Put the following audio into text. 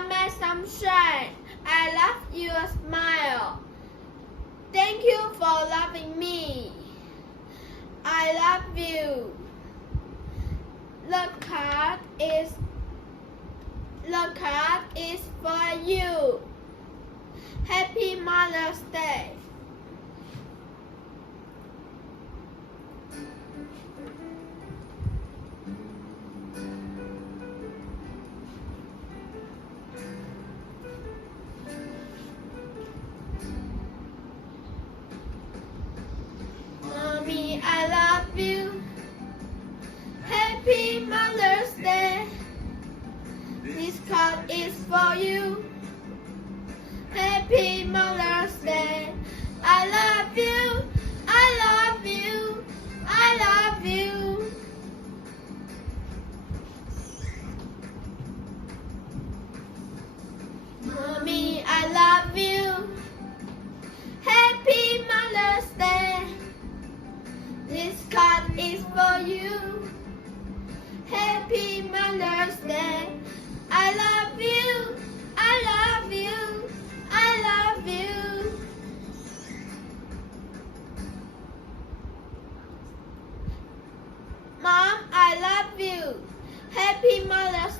summer sunshine, I love your smile. Thank you for loving me. I love you. The card is for you. Happy Mother's Day. Mommy, I love you. Happy Mother's Day. This card is for you. Happy Mother's Day. I love you. I love you. I love you. Mommy, I love you. Happy Mother's Day. This card is for you. Happy Mother's Day. I love you. I love you. I love you. Mom, I love you. Happy Mother's